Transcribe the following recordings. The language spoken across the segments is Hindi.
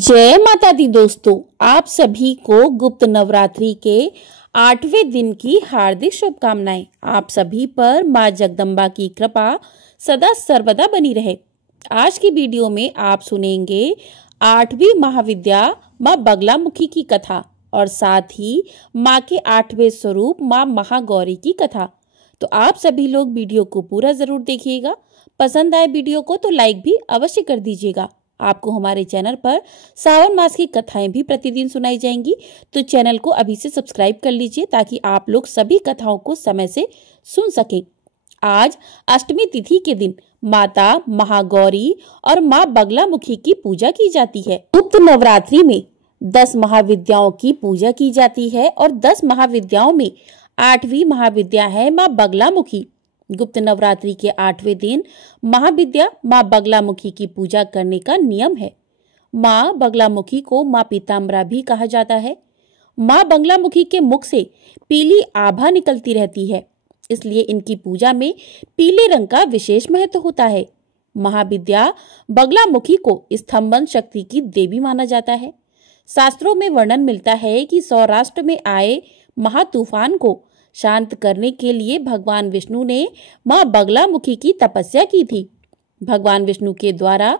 जय माता दी दोस्तों, आप सभी को गुप्त नवरात्रि के 8वें दिन की हार्दिक शुभकामनाएं। आप सभी पर मां जगदम्बा की कृपा सदा सर्वदा बनी रहे। आज की वीडियो में आप सुनेंगे 8वीं महाविद्या मां बगलामुखी की कथा और साथ ही मां के 8वें स्वरूप मां महागौरी की कथा। तो आप सभी लोग वीडियो को पूरा जरूर देखिएगा। पसंद आए वीडियो को तो लाइक भी अवश्य कर दीजिएगा। आपको हमारे चैनल पर सावन मास की कथाएं भी प्रतिदिन सुनाई जाएंगी, तो चैनल को अभी से सब्सक्राइब कर लीजिए ताकि आप लोग सभी कथाओं को समय से सुन सकें। आज अष्टमी तिथि के दिन माता महागौरी और मां बगलामुखी की पूजा की जाती है। गुप्त नवरात्रि में 10 महाविद्याओं की पूजा की जाती है और 10 महाविद्याओं में 8वीं महाविद्या है मां बगलामुखी। गुप्त नवरात्रि के 8वें दिन महाविद्या मां बगलामुखी की पूजा करने का नियम है। मां बगलामुखी को मां पीताम्बरा भी कहा जाता है। मां बगलामुखी के मुख से पीली आभा निकलती रहती है, इसलिए इनकी पूजा में पीले रंग का विशेष महत्व होता है। महाविद्या बगलामुखी को स्तंभन शक्ति की देवी माना जाता है। शास्त्रों में वर्णन मिलता है कि सौराष्ट्र में आए महातूफान को शांत करने के लिए भगवान विष्णु ने मां बगलामुखी की तपस्या की थी। भगवान विष्णु के द्वारा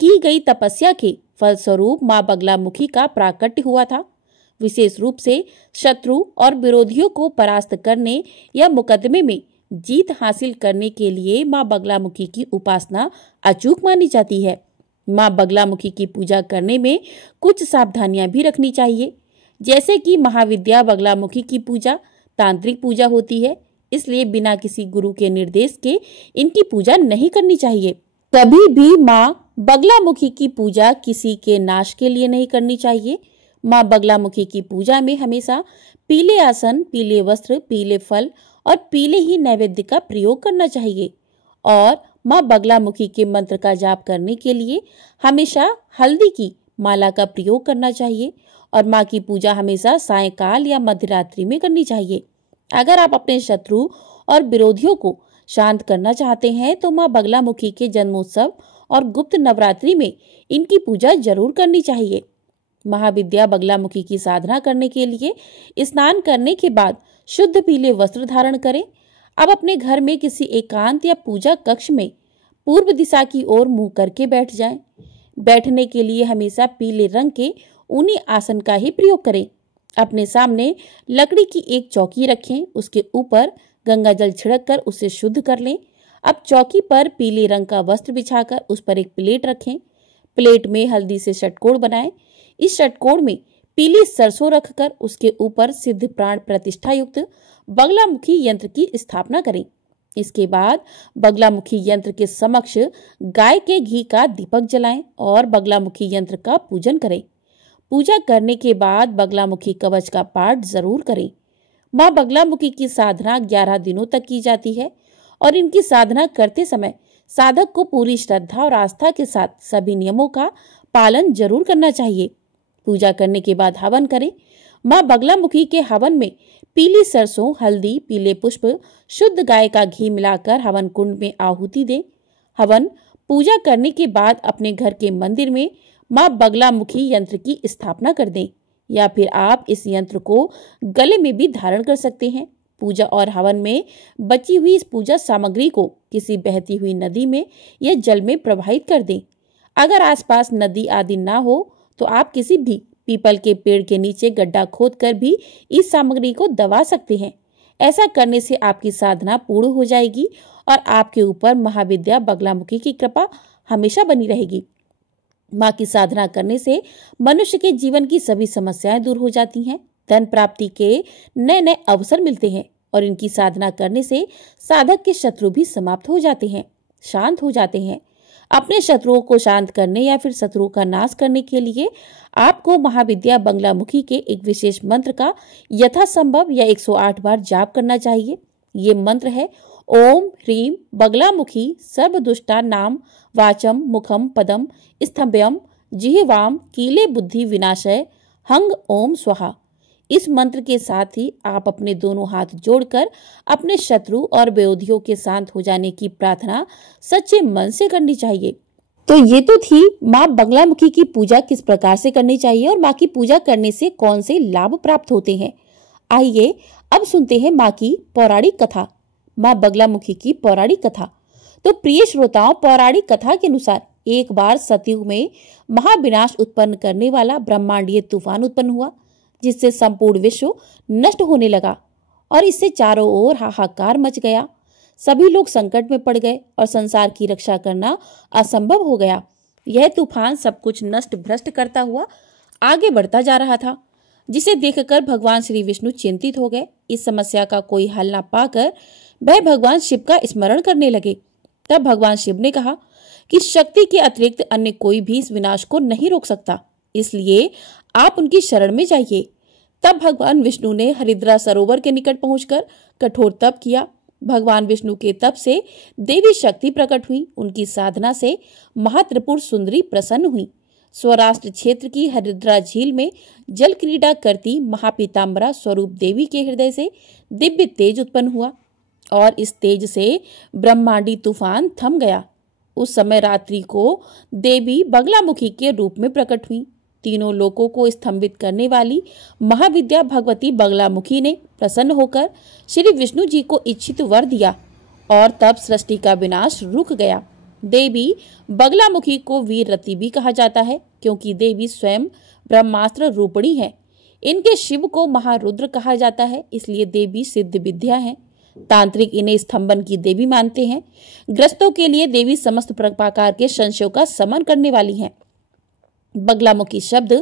की गई तपस्या के फलस्वरूप मां बगलामुखी का प्राकट्य हुआ था। विशेष रूप से शत्रु और विरोधियों को परास्त करने या मुकदमे में जीत हासिल करने के लिए मां बगलामुखी की उपासना अचूक मानी जाती है। मां बगलामुखी की पूजा करने में कुछ सावधानियां भी रखनी चाहिए, जैसे कि महाविद्या बगलामुखी की पूजा तांत्रिक पूजा होती है, इसलिए बिना किसी गुरु के निर्देश के इनकी पूजा नहीं करनी चाहिए। कभी भी मां बगलामुखी की पूजा किसी के नाश के लिए नहीं करनी चाहिए। मां बगलामुखी की पूजा में हमेशा पीले आसन, पीले वस्त्र, पीले फल और पीले ही नैवेद्य का प्रयोग करना चाहिए। और मां बगलामुखी के मंत्र का जाप करने के लिए हमेशा हल्दी की माला का प्रयोग करना चाहिए और मां की पूजा हमेशा सायंकाल या मध्यरात्रि में करनी चाहिए। अगर आप अपने शत्रु और विरोधियों को शांत करना चाहते हैं तो मां बगलामुखी के जन्मोत्सव और गुप्त नवरात्रि में इनकी पूजा जरूर करनी चाहिए। महाविद्या बगलामुखी की साधना करने के लिए स्नान करने के बाद शुद्ध पीले वस्त्र धारण करें। अब अपने घर में किसी एकांत या पूजा कक्ष में पूर्व दिशा की ओर मुंह करके बैठ जाएं। बैठने के लिए हमेशा पीले रंग के ऊनी आसन का ही प्रयोग करें। अपने सामने लकड़ी की एक चौकी रखें, उसके ऊपर गंगा जल छिड़ककर उसे शुद्ध कर लें। अब चौकी पर पीले रंग का वस्त्र बिछाकर उस पर एक प्लेट रखें। प्लेट में हल्दी से षटकोण बनाएं। इस षटकोण में पीली सरसों रखकर उसके ऊपर सिद्ध प्राण प्रतिष्ठा युक्त बगलामुखी यंत्र की स्थापना करें। इसके बाद बगलामुखी यंत्र के समक्ष गाय के घी का दीपक जलाएं और बगलामुखी यंत्र का पूजन करें। पूजा करने के बाद बगलामुखी कवच का पाठ जरूर करें। मां बगलामुखी की साधना 11 दिनों तक की जाती है और इनकी साधना करते समय साधक को पूरी श्रद्धा और आस्था के साथ सभी नियमों का पालन जरूर करना चाहिए। पूजा करने के बाद हवन करें। मां बगलामुखी के हवन में पीली सरसों, हल्दी, पीले पुष्प, शुद्ध गाय का घी मिलाकर हवन कुंड में आहुति दें। हवन पूजा करने के बाद अपने घर के मंदिर में मां बगलामुखी यंत्र की स्थापना कर दें, या फिर आप इस यंत्र को गले में भी धारण कर सकते हैं। पूजा और हवन में बची हुई इस पूजा सामग्री को किसी बहती हुई नदी में या जल में प्रवाहित कर दें। अगर आसपास नदी आदि ना हो तो आप किसी भी पीपल के पेड़ के नीचे गड्ढा खोदकर भी इस सामग्री को दबा सकते हैं। ऐसा करने से आपकी साधना पूर्ण हो जाएगी और आपके ऊपर महाविद्या बगलामुखी की कृपा हमेशा बनी रहेगी। मां की साधना करने से मनुष्य के जीवन की सभी समस्याएं दूर हो जाती हैं। धन प्राप्ति के नए नए अवसर मिलते हैं और इनकी साधना करने से साधक के शत्रु भी समाप्त हो जाते हैं, शांत हो जाते हैं। अपने शत्रुओं को शांत करने या फिर शत्रुओं का नाश करने के लिए आपको महाविद्या बगलामुखी के एक विशेष मंत्र का यथासंभव या 108 बार जाप करना चाहिए। ये मंत्र है: ओम ह्रीम बगलामुखी सर्वदुष्टा नाम वाचम मुखम पदम स्तंभयम जिह्वाम कीले बुद्धि विनाशय हंग ओम स्वाहा। इस मंत्र के साथ ही आप अपने दोनों हाथ जोड़कर अपने शत्रु और विरोधियों के शांत हो जाने की प्रार्थना सच्चे मन से करनी चाहिए। तो ये तो थी माँ बगलामुखी की पूजा किस प्रकार से करनी चाहिए और माँ की पूजा करने से कौन से लाभ प्राप्त होते हैं। आइए अब सुनते हैं माँ की पौराणिक कथा, माँ बगलामुखी की पौराणिक कथा। तो प्रिय श्रोताओं, पौराणिक कथा के अनुसार एक बार सतयुग में महाविनाश उत्पन्न करने वाला ब्रह्मांडीय तूफान उत्पन्न हुआ, जिससे संपूर्ण विश्व नष्ट होने लगा और इससे चारों ओर हाहाकार मच गया। सभी लोग संकट में पड़ गए और संसार की रक्षा करना असंभव हो गया। यह तूफान सब कुछ नष्ट भ्रष्ट करता हुआ आगे बढ़ता जा रहा था, जिसे देखकर भगवान श्री विष्णु चिंतित हो गए। इस समस्या का कोई हल न पाकर वह भगवान शिव का स्मरण करने लगे। तब भगवान शिव ने कहा कि शक्ति के अतिरिक्त अन्य कोई भी इस विनाश को नहीं रोक सकता, इसलिए आप उनकी शरण में जाइए। तब भगवान विष्णु ने हरिद्रा सरोवर के निकट पहुंचकर कठोर तप किया। भगवान विष्णु के तप से देवी शक्ति प्रकट हुई। उनकी साधना से महात्रिपुर सुंदरी प्रसन्न हुई। स्वराष्ट्र क्षेत्र की हरिद्रा झील में जल क्रीड़ा करती महापीताम्बरा स्वरूप देवी के हृदय से दिव्य तेज उत्पन्न हुआ और इस तेज से ब्रह्मांडी तूफान थम गया। उस समय रात्रि को देवी बगलामुखी के रूप में प्रकट हुई। तीनों लोकों को स्तंभित करने वाली महाविद्या भगवती बगलामुखी ने प्रसन्न होकर श्री विष्णु जी को इच्छित वर दिया और तब सृष्टि का विनाश रुक गया। देवी बगलामुखी को वीररती भी कहा जाता है, क्योंकि देवी स्वयं ब्रह्मास्त्र रूपिणी है। इनके शिव को महारुद्र कहा जाता है, इसलिए देवी सिद्ध विद्या है। तांत्रिक इन्हें स्तंभन की देवी मानते हैं। ग्रस्तों के लिए देवी समस्त प्रकार के संशयों का समन करने वाली है। बगलामुखी शब्द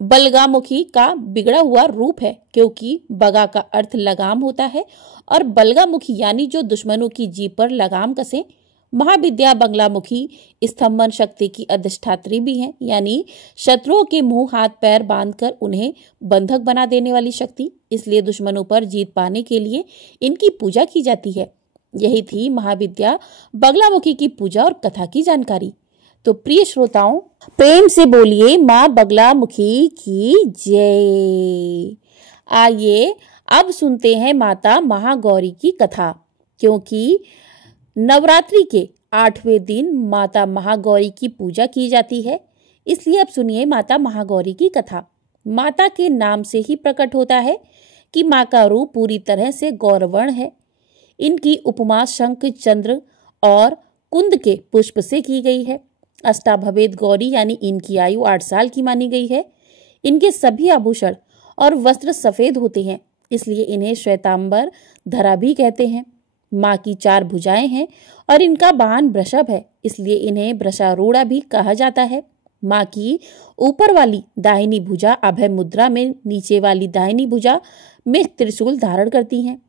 बलगामुखी का बिगड़ा हुआ रूप है, क्योंकि बगा का अर्थ लगाम होता है और बलगामुखी यानी जो दुश्मनों की जीभ पर लगाम कसे। महाविद्या बगलामुखी स्तंभन शक्ति की अधिष्ठात्री भी है, यानी शत्रुओं के मुंह हाथ पैर बांधकर उन्हें बंधक बना देने वाली शक्ति। इसलिए दुश्मनों पर जीत पाने के लिए इनकी पूजा की जाती है। यही थी महाविद्या बगलामुखी की पूजा और कथा की जानकारी। तो प्रिय श्रोताओं, प्रेम से बोलिए माँ बगलामुखी की जय। आइए अब सुनते हैं माता महागौरी की कथा। क्योंकि नवरात्रि के 8वें दिन माता महागौरी की पूजा की जाती है, इसलिए अब सुनिए माता महागौरी की कथा। माता के नाम से ही प्रकट होता है कि माँ का रूप पूरी तरह से गौरवर्ण है। इनकी उपमा शंख, चंद्र और कुंद के पुष्प से की गई है। अष्टाभवेद गौरी यानी इनकी आयु 8 साल की मानी गई है। इनके सभी आभूषण और वस्त्र सफेद होते हैं, इसलिए इन्हें श्वेतांबर धरा भी कहते हैं। माँ की 4 भुजाएं हैं और इनका वाहन वृषभ है, इसलिए इन्हें वृषारूढ़ा भी कहा जाता है। माँ की ऊपर वाली दाहिनी भुजा अभय मुद्रा में, नीचे वाली दाहिनी भुजा में त्रिशूल धारण करती हैं।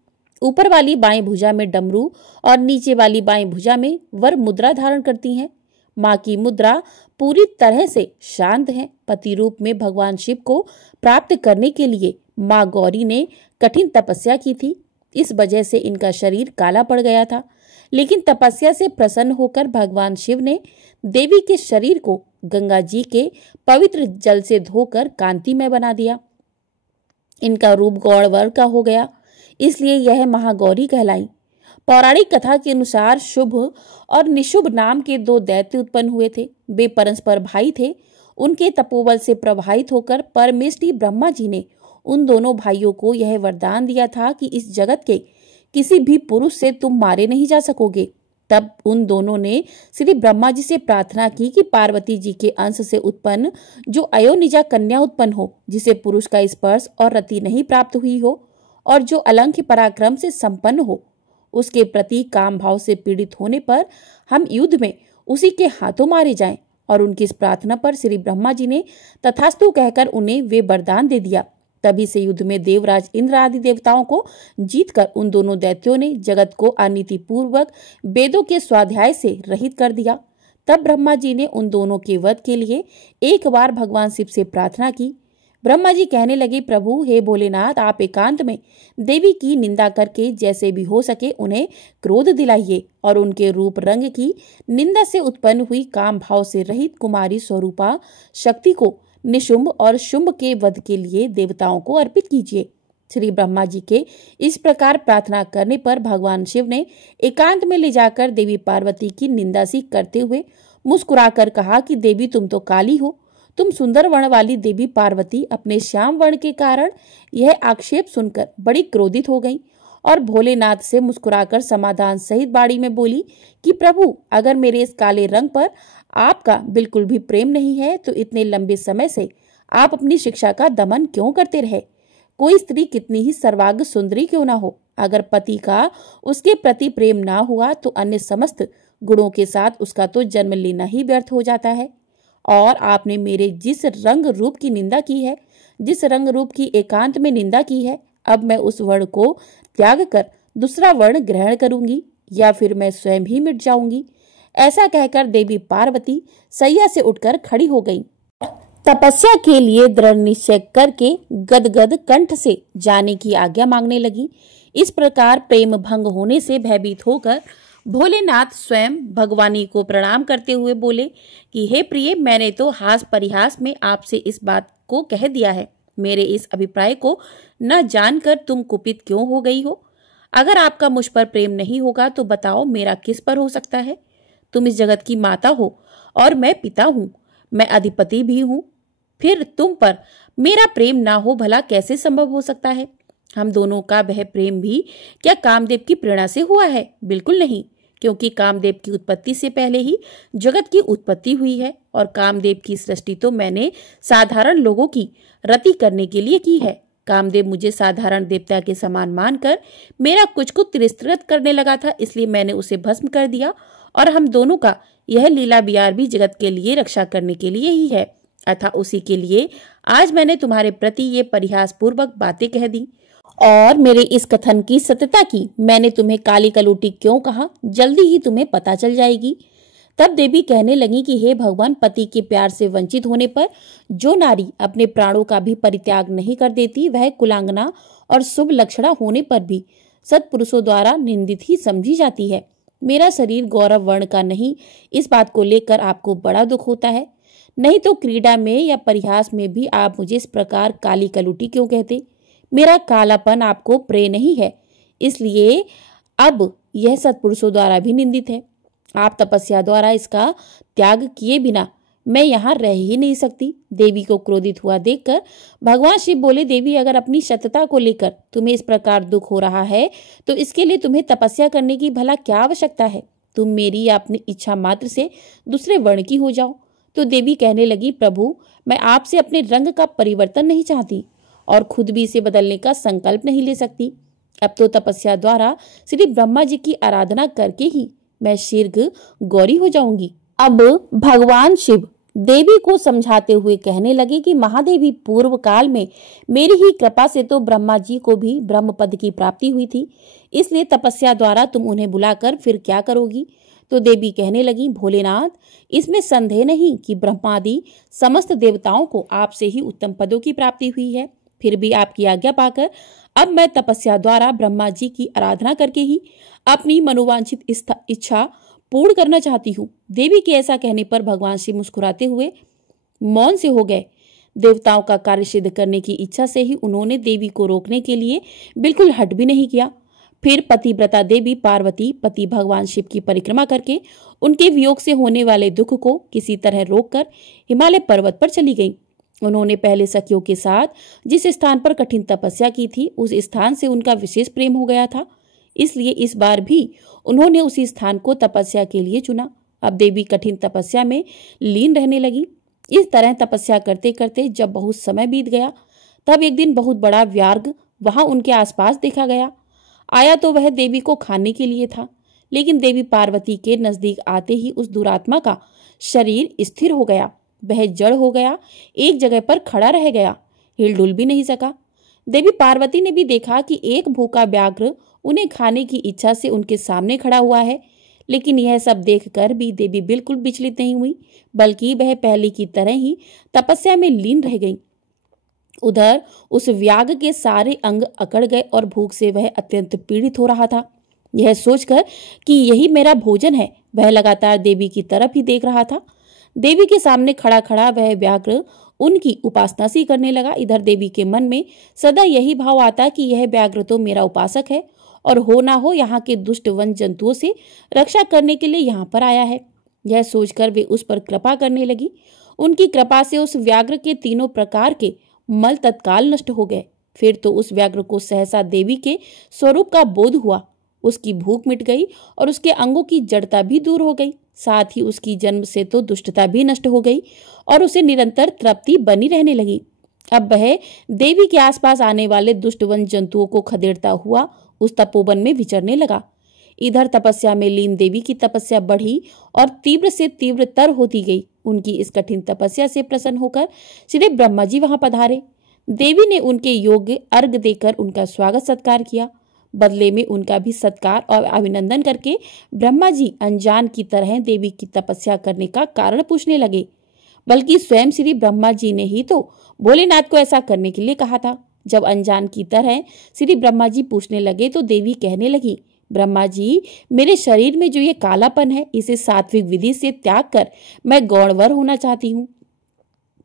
ऊपर वाली बाएं भुजा में डमरू और नीचे वाली बाएं भुजा में वर मुद्रा धारण करती हैं। माँ की मुद्रा पूरी तरह से शांत है। पति रूप में भगवान शिव को प्राप्त करने के लिए माँ गौरी ने कठिन तपस्या की थी। इस वजह से इनका शरीर काला पड़ गया था, लेकिन तपस्या से प्रसन्न होकर भगवान शिव ने देवी के शरीर को गंगा जी के पवित्र जल से धोकर कांतिमय बना दिया। इनका रूप गौरवर्ण का हो गया, इसलिए यह महागौरी कहलाई। पौराणिक कथा के अनुसार शुभ और निशुभ नाम के 2 दैत्य उत्पन्न हुए थे। वे परस्पर भाई थे। उनके तपोबल से प्रभावित होकर परमेष्ठी ब्रह्मा जी ने उन दोनों भाइयों को यह वरदान दिया था कि इस जगत के किसी भी पुरुष से तुम मारे नहीं जा सकोगे। तब उन दोनों ने श्री ब्रह्मा जी से प्रार्थना की कि पार्वती जी के अंश से उत्पन्न जो अयोनिजा कन्या उत्पन्न हो, जिसे पुरुष का स्पर्श और रति नहीं प्राप्त हुई हो और जो अलंघ्य पराक्रम से संपन्न हो, उसके प्रति काम भाव से पीड़ित होने पर हम युद्ध में उसी के हाथों मारे जाएं। और उनकी इस प्रार्थना पर श्री ब्रह्मा जी ने तथास्तु कहकर उन्हें वे वरदान दे दिया। तभी से युद्ध में देवराज इंद्र आदि देवताओं को जीतकर उन दोनों दैत्यों ने जगत को अनीति पूर्वक वेदों के स्वाध्याय से रहित कर दिया। तब ब्रह्मा जी ने उन दोनों के वध के लिए एक बार भगवान शिव से प्रार्थना की। ब्रह्मा जी कहने लगे, प्रभु हे भोलेनाथ, आप एकांत में देवी की निंदा करके जैसे भी हो सके उन्हें क्रोध दिलाइए और उनके रूप रंग की निंदा से उत्पन्न हुई काम भाव से रहित कुमारी स्वरूपा शक्ति को निशुंभ और शुंभ के वध के लिए देवताओं को अर्पित कीजिए। श्री ब्रह्मा जी के इस प्रकार प्रार्थना करने पर भगवान शिव ने एकांत में ले जाकर देवी पार्वती की निंदा सी करते हुए मुस्कुराकर कहा कि देवी तुम तो काली हो। तुम सुंदर वर्ण वाली देवी पार्वती अपने श्याम वर्ण के कारण यह आक्षेप सुनकर बड़ी क्रोधित हो गई और भोलेनाथ से मुस्कुराकर समाधान सहित बाड़ी में बोली कि प्रभु, अगर मेरे इस काले रंग पर आपका बिल्कुल भी प्रेम नहीं है तो इतने लंबे समय से आप अपनी शिक्षा का दमन क्यों करते रहे? कोई स्त्री कितनी ही सर्वांग सुंदरी क्यों ना हो, अगर पति का उसके प्रति प्रेम ना हुआ तो अन्य समस्त गुणों के साथ उसका तो जन्म लेना ही व्यर्थ हो जाता है। और आपने मेरे जिस रंग रूप की निंदा की है, जिस रंग रूप की एकांत में निंदा की है, अब मैं उस वर्ण को त्याग कर दूसरा वर्ण ग्रहण करूंगी या फिर मैं स्वयं ही मिट जाऊंगी। ऐसा कहकर देवी पार्वती सैया से उठकर खड़ी हो गई। तपस्या के लिए दृढ़ निश्चय करके गदगद कंठ से जाने की आज्ञा मांगने लगी। इस प्रकार प्रेम भंग होने से भयभीत होकर भोलेनाथ स्वयं भगवानी को प्रणाम करते हुए बोले कि हे प्रिय, मैंने तो हास परिहास में आपसे इस बात को कह दिया है। मेरे इस अभिप्राय को न जानकर तुम कुपित क्यों हो गई हो? अगर आपका मुझ पर प्रेम नहीं होगा तो बताओ मेरा किस पर हो सकता है? तुम इस जगत की माता हो और मैं पिता हूँ, मैं अधिपति भी हूँ। फिर तुम पर मेरा प्रेम ना हो भला कैसे संभव हो सकता है? हम दोनों का वह प्रेम भी क्या कामदेव की प्रेरणा से हुआ है? बिल्कुल नहीं, क्योंकि कामदेव की उत्पत्ति से पहले ही जगत की उत्पत्ति हुई है और कामदेव की सृष्टि तो मैंने साधारण लोगों की रति करने के लिए की है। कामदेव मुझे साधारण देवता के समान मानकर मेरा कुछ को तिरस्कृत करने लगा था, इसलिए मैंने उसे भस्म कर दिया और हम दोनों का यह लीला बिहार भी जगत के लिए रक्षा करने के लिए ही है। अतः उसी के लिए आज मैंने तुम्हारे प्रति ये परिहास पूर्वक बातें कह दी और मेरे इस कथन की सत्यता की। मैंने तुम्हें काली कलूटी क्यों कहा, जल्दी ही तुम्हें पता चल जाएगी। तब देवी कहने लगी कि हे भगवान, पति के प्यार से वंचित होने पर जो नारी अपने प्राणों का भी परित्याग नहीं कर देती, वह कुलांगना और शुभ लक्षणा होने पर भी सत्पुरुषों द्वारा निंदित ही समझी जाती है। मेरा शरीर गौरव वर्ण का नहीं, इस बात को लेकर आपको बड़ा दुख होता है। नहीं तो क्रीड़ा में या परिहास में भी आप मुझे इस प्रकार काली कलूटी क्यों कहते? मेरा कालापन आपको प्रिय नहीं है, इसलिए अब यह सत्पुरुषों द्वारा भी निंदित है। आप तपस्या द्वारा इसका त्याग किए बिना मैं यहाँ रह ही नहीं सकती। देवी को क्रोधित हुआ देखकर भगवान शिव बोले, देवी, अगर अपनी सत्यता को लेकर तुम्हें इस प्रकार दुख हो रहा है तो इसके लिए तुम्हें तपस्या करने की भला क्या आवश्यकता है? तुम मेरी या अपनी इच्छा मात्र से दूसरे वर्ण की हो जाओ। तो देवी कहने लगी, प्रभु, मैं आपसे अपने रंग का परिवर्तन नहीं चाहती और खुद भी इसे बदलने का संकल्प नहीं ले सकती। अब तो तपस्या द्वारा श्री ब्रह्मा जी की आराधना करके ही मैं शीघ्र गौरी हो जाऊंगी। अब भगवान शिव देवी को समझाते हुए कहने लगे कि महादेवी, पूर्व काल में मेरी ही कृपा से तो ब्रह्मा जी को भी ब्रह्म पद की प्राप्ति हुई थी, इसलिए तपस्या द्वारा तुम उन्हें बुलाकर फिर क्या करोगी? तो देवी कहने लगी, भोलेनाथ, इसमें संदेह नहीं कि ब्रह्मादि समस्त देवताओं को आपसे ही उत्तम पदों की प्राप्ति हुई है। फिर भी आपकी आज्ञा पाकर अब मैं तपस्या द्वारा ब्रह्मा जी की आराधना करके ही अपनी मनोवांछित इच्छा पूर्ण करना चाहती हूँ। देवी के ऐसा कहने पर भगवान शिव मुस्कुराते हुए मौन से हो गए। देवताओं का कार्य सिद्ध करने की इच्छा से ही उन्होंने देवी को रोकने के लिए बिल्कुल हट भी नहीं किया। फिर पतिव्रता देवी पार्वती पति भगवान शिव की परिक्रमा करके उनके वियोग से होने वाले दुख को किसी तरह रोककर हिमालय पर्वत पर चली गई। उन्होंने पहले सखियों के साथ जिस स्थान पर कठिन तपस्या की थी, उस स्थान से उनका विशेष प्रेम हो गया था, इसलिए इस बार भी उन्होंने उसी स्थान को तपस्या के लिए चुना। अब देवी कठिन तपस्या में लीन रहने लगी। इस तरह तपस्या करते करते जब बहुत समय बीत गया, तब एक दिन बहुत बड़ा व्याघ्र वहां उनके आसपास देखा गया। आया तो वह देवी को खाने के लिए था, लेकिन देवी पार्वती के नजदीक आते ही उस दुरात्मा का शरीर स्थिर हो गया। वह जड़ हो गया, एक जगह पर खड़ा रह गया, हिलडुल भी नहीं सका। देवी पार्वती ने भी देखा कि एक भूखा व्याघ्र उन्हें खाने की इच्छा से उनके सामने खड़ा हुआ है, लेकिन यह सब देखकर भी देवी बिल्कुल विचलित नहीं हुई, बल्कि वह पहले की तरह ही तपस्या में लीन रह गई। उधर उस व्याघ्र के सारे अंग अकड़ गए और भूख से वह अत्यंत पीड़ित हो रहा था। यह सोचकर कि यही मेरा भोजन है, वह लगातार देवी की तरफ ही देख रहा था। देवी के सामने खड़ा खड़ा वह व्याघ्र उनकी उपासना सी करने लगा। इधर देवी के मन में सदा यही भाव आता कि यह व्याघ्र तो मेरा उपासक है और हो ना हो यहाँ के दुष्ट वन जंतुओं से रक्षा करने के लिए यहाँ पर आया है। यह सोचकर वे उस पर कृपा करने लगी। उनकी कृपा से उस व्याघ्र के तीनों प्रकार के मल तत्काल नष्ट हो गए। फिर तो उस व्याघ्र को सहसा देवी के स्वरूप का बोध हुआ। उसकी भूख मिट गई और उसके अंगों की जड़ता भी दूर हो गई। साथ ही उसकी जन्म से तो दुष्टता भी नष्ट हो गई और उसे निरंतर तृप्ति बनी रहने लगी। अब वह देवी के आसपास आने वाले दुष्ट वन जंतुओं को खदेड़ता हुआ उस तपोवन में विचरने लगा। इधर तपस्या में लीन देवी की तपस्या बढ़ी और तीव्र से तीव्रतर होती गई। उनकी इस कठिन तपस्या से प्रसन्न होकर श्री ब्रह्मा जी वहां पधारे। देवी ने उनके योग्य अर्घ देकर उनका स्वागत सत्कार किया। बदले में उनका भी सत्कार और अभिनंदन करके ब्रह्मा जी अनजान की तरह देवी की तपस्या करने का कारण पूछने लगे। बल्कि स्वयं श्री ब्रह्मा जी ने ही तो भोलेनाथ को ऐसा करने के लिए कहा था। जब अनजान की तरह श्री ब्रह्मा जी पूछने लगे तो देवी कहने लगी, ब्रह्मा जी, मेरे शरीर में जो ये कालापन है इसे सात्विक विधि से त्याग कर मैं गौणवर होना चाहती हूँ।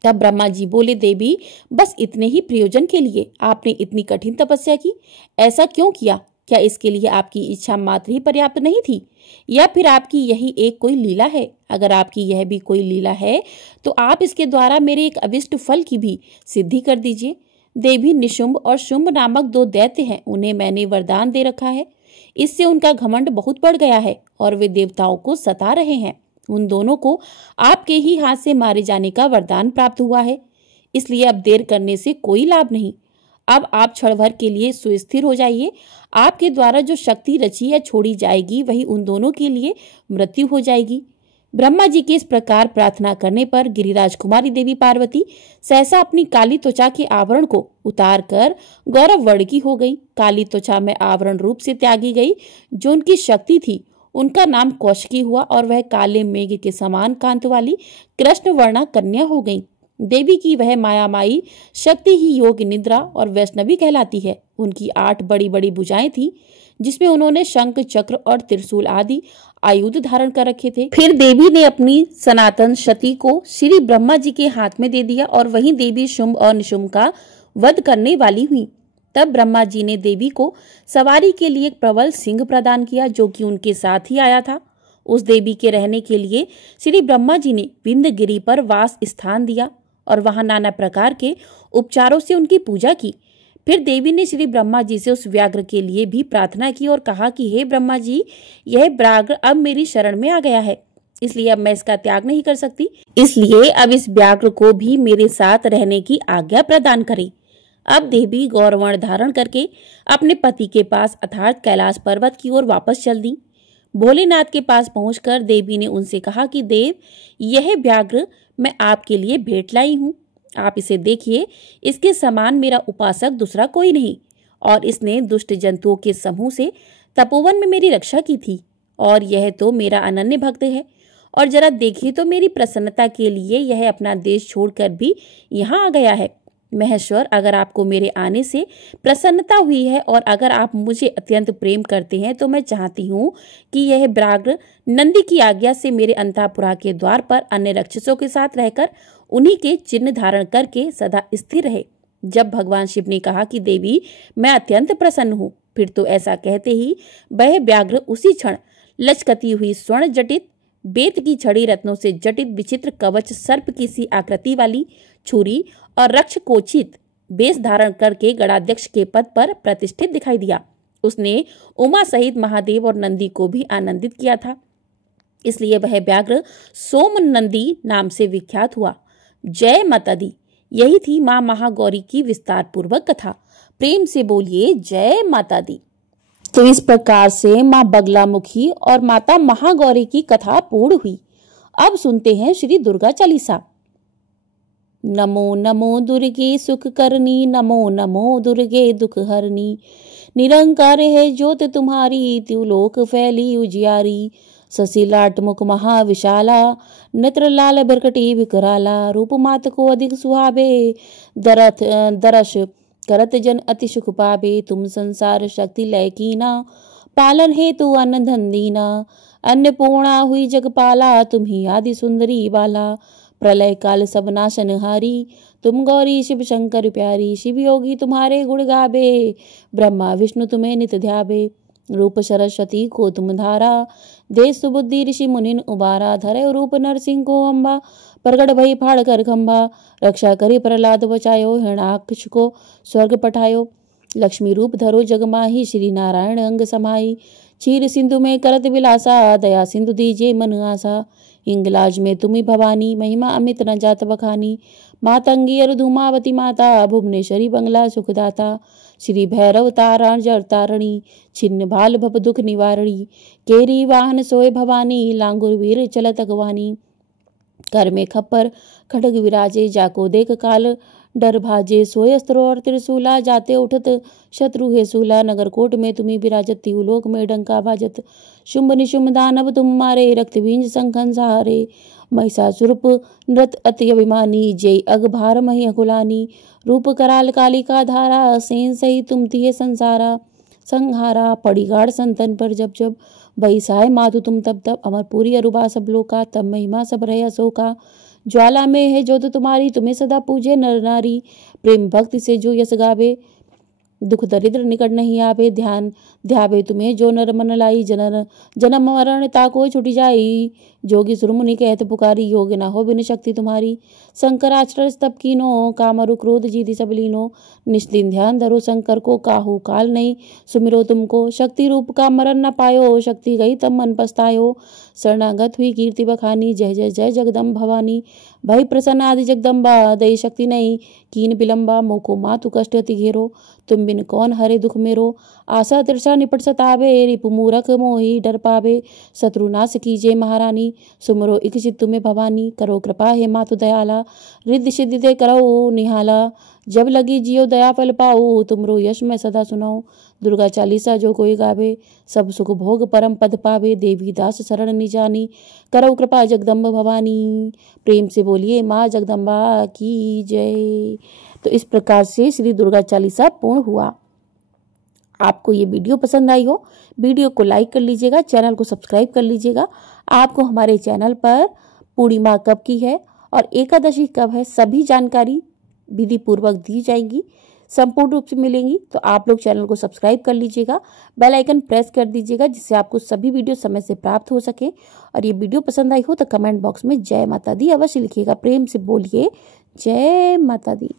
तब ब्रह्मा जी बोले, देवी, बस इतने ही प्रयोजन के लिए आपने इतनी कठिन तपस्या की? ऐसा क्यों किया? क्या इसके लिए आपकी इच्छा मात्र ही पर्याप्त नहीं थी, या फिर आपकी यही एक कोई लीला है? अगर आपकी यह भी कोई लीला है तो आप इसके द्वारा मेरे एक अविष्ट फल की भी सिद्धि कर दीजिए। देवी, निशुंभ और शुंभ नामक दो दैत्य हैं, उन्हें मैंने वरदान दे रखा है। इससे उनका घमंड बहुत बढ़ गया है और वे देवताओं को सता रहे हैं। उन दोनों को आपके ही हाथ से मारे जाने का वरदान प्राप्त हुआ है, इसलिए अब देर करने से कोई लाभ नहीं। अब आप क्षण भर के लिए सुस्थिर हो जाइए। आपके द्वारा जो शक्ति रची या छोड़ी जाएगी वही उन दोनों के लिए मृत्यु हो जाएगी। ब्रह्मा जी के इस प्रकार प्रार्थना करने पर गिरिराज कुमारी देवी पार्वती सहसा अपनी काली त्वचा के आवरण को उतार कर गौरव वर्ण की हो गई। काली त्वचा में आवरण रूप से त्यागी गई जो उनकी शक्ति थी, उनका नाम कौशिकी हुआ और वह काले मेघ के समान कांत वाली कृष्ण वर्णा कन्या हो गई। देवी की वह मायामाई शक्ति ही योग निद्रा और वैष्णवी कहलाती है। उनकी 8 बड़ी बड़ी भुजाएं थी जिसमें उन्होंने शंख, चक्र और त्रिशूल आदि आयुध धारण कर रखे थे। फिर देवी ने अपनी सनातन शती को श्री ब्रह्मा जी के हाथ में दे दिया और वहीं देवी शुंभ और निशुंभ का वध करने वाली हुई। तब ब्रह्मा जी ने देवी को सवारी के लिए एक प्रबल सिंह प्रदान किया जो कि उनके साथ ही आया था। उस देवी के रहने के लिए श्री ब्रह्मा जी ने विंध्यगिरि पर वास स्थान दिया और वहां नाना प्रकार के उपचारों से उनकी पूजा की। फिर देवी ने श्री ब्रह्मा जी से उस व्याघ्र के लिए भी प्रार्थना की और कहा कि हे ब्रह्मा जी, यह व्याघ्र अब मेरी शरण में आ गया है, इसलिए अब मैं इसका त्याग नहीं कर सकती, इसलिए अब इस व्याघ्र को भी मेरे साथ रहने की आज्ञा प्रदान करें। अब देवी गौरवर्ण धारण करके अपने पति के पास अर्थात कैलाश पर्वत की ओर वापस चल दी। भोलेनाथ के पास पहुंचकर देवी ने उनसे कहा कि देव, यह व्याघ्र मैं आपके लिए भेंट लाई हूँ। आप इसे देखिए, इसके समान मेरा उपासक दूसरा कोई नहीं, और इसने दुष्ट जंतुओं के समूह से तपोवन में मेरी रक्षा की थी, और यह तो मेरा अनन्य भक्त है। और जरा देखिए तो मेरी प्रसन्नता के लिए यह अपना देश छोड़कर भी यहाँ आ गया है। महेश्वर, अगर आपको मेरे आने से प्रसन्नता हुई है और अगर आप मुझे अत्यंत प्रेम करते हैं तो मैं चाहती हूँ कि यह व्याघ्र नंदी की आज्ञा से मेरे अंतःपुरा के द्वार पर अन्य राक्षसों के साथ रहकर उन्हीं के चिन्ह धारण करके सदा स्थिर रहे। जब भगवान शिव ने कहा कि देवी, मैं अत्यंत प्रसन्न हूँ, फिर तो ऐसा कहते ही वह व्याघ्र उसी क्षण लचकती हुई स्वर्ण जटित बेत की छड़ी, रत्नों से जटित विचित्र कवच, सर्प की सी आकृति वाली छुरी और रक्ष कोचित बेस धारण करके गणाध्यक्ष के पद पर प्रतिष्ठित दिखाई दिया। उसने उमा सहित महादेव और नंदी को भी आनंदित किया था, इसलिए वह व्याघ्र सोम नंदी नाम से विख्यात हुआ। जय माता दी। यही थी माँ महागौरी की विस्तार पूर्वक कथा। प्रेम से बोलिए जय माता दी। तो इस प्रकार से माँ बगलामुखी और माता महागौरी की कथा पूर्ण हुई। अब सुनते हैं श्री दुर्गा चालीसा। नमो नमो दुर्गे सुख करनी, नमो नमो दुर्गे दुख हरनी। निरंकार है ज्योत तुम्हारी, त्रिलोक फैली उजियारी। ससीलाट मुख महाविशाला, नेत्र लाल बिरकटी विकराला। रूप मात को अधिक सुहावे, दरस करत जन अति सुख पावे। तुम संसार शक्ति लय कीना, पालन हेतु अन्न धन दीना। अन्नपूर्णा हुई जगपाला, तुम ही आदि सुंदरी बाला। प्रलय काल सब नाशनहारी, तुम गौरी शिव शंकर प्यारी। शिव योगी तुम्हारे गुण गावे, ब्रह्मा विष्णु तुम्हें नित ध्यावे। रूप सरस्वती को तुम धारा, देश सुबुद्धि ऋषि मुनिन उबारा, धरे रूप नरसिंह को अम्बा, प्रगट भई फाड़ कर खंभा, रक्षा करी प्रहलाद बचायो, हिरणाक्ष को स्वर्ग पठायो। लक्ष्मी रूप धरो जगमाही, श्री नारायण अंग समाई, क्षीर सिंधु में करत विलासा, दया सिंधु दीजे मन आसा। हिंगलाज में तुम्ही भवानी, महिमा अमित न जात बखानी, मातंगी अरु धूमावती माता, भुवनेश्वरी बंगला सुखदाता। श्री भैरव तारण जर तारणी, छिन्न भाल भव दुख निवारणी, केरी वाहन सोए भवानी, लांगुर वीर चलत अगवानी। कर में खप्पर खड्ग विराजे, जाको देख काल डर भाजे, सोए अस्त्र और त्रिशूला, जाते उठत शत्रु हे सूला। नगरकोट में तुम्ही विराजत, त्रिलोक में डंका बाजत, शुंभ निशुंभ दानव तुम मारे, रक्तबींज शंखन सहारे। महिषासुरप नृत अति अभिमानी, जय अग भार मही अकुलानी। रूप कराल कालिका धारा, सेन सही तुम तिये संसारा। संहारा पड़ी गाढ़ संतन पर जब जब, भई सहाय मातु तुम तब तब। अमरपुरी अरुबा सब लोका, तब महिमा सब रह शोका। ज्वाला में है ज्योत तुम्हारी, तुम्हें सदा पूजे नर नारी। प्रेम भक्ति से जो यश गावे, दुख दरिद्र निकट नहीं आवे। ध्यान ध्यावे तुम्हें जो नर मन लाई, जन्म मरण ताको छुटी जाई। जोगी सुरमुनि कहत पुकारी, योग न हो बिन शक्ति तुम्हारी। शंकराचरण स्तब कीनो, कामरु क्रोध जीति सब लीनो। निष्दिन ध्यान धरो शंकर को, काहू काल नहीं सुमिरो तुमको। शक्ति रूप का मरण न पायो, शक्ति गई तब मन पछतायो। शरणागत हुई कीर्ति बखानी, जय जय जय जगदम्ब भवानी। भई प्रसन्न आदि जगदम्बा, दई शक्ति नहीं कीन विलंबा। मोको मातु कष्ट अति घेरो, तुम बिन कौन हरे दुख मेरो। आशा तिरछा निपट सतावे, रिपु मूरख मोहि डर पावे। शत्रु नाश कीजे महारानी, सुमरो इक चित तुम्हें भवानी। करो कृपा हे मातु दयाला, रिद्धि सिद्धि दे करो निहाला। जब लगी जियो दया फल पाऊ, तुमरो यश मैं सदा सुनाऊं। दुर्गा चालीसा जो कोई गावे, सब सुख भोग परम पद पावे। देवी दास शरण निजानी, करो कृपा जगदम्ब भवानी। प्रेम से बोलिए माँ जगदम्बा की जय। तो इस प्रकार से श्री दुर्गा चालीसा पूर्ण हुआ। आपको ये वीडियो पसंद आई हो, वीडियो को लाइक कर लीजिएगा, चैनल को सब्सक्राइब कर लीजिएगा। आपको हमारे चैनल पर पूर्णिमा कब की है और एकादशी कब है, सभी जानकारी विधि पूर्वक दी जाएंगी, संपूर्ण रूप से मिलेंगी। तो आप लोग चैनल को सब्सक्राइब कर लीजिएगा, बेल आइकन प्रेस कर दीजिएगा, जिससे आपको सभी वीडियो समय से प्राप्त हो सके। और ये वीडियो पसंद आई हो तो कमेंट बॉक्स में जय माता दी अवश्य लिखिएगा। प्रेम से बोलिए जय माता दी।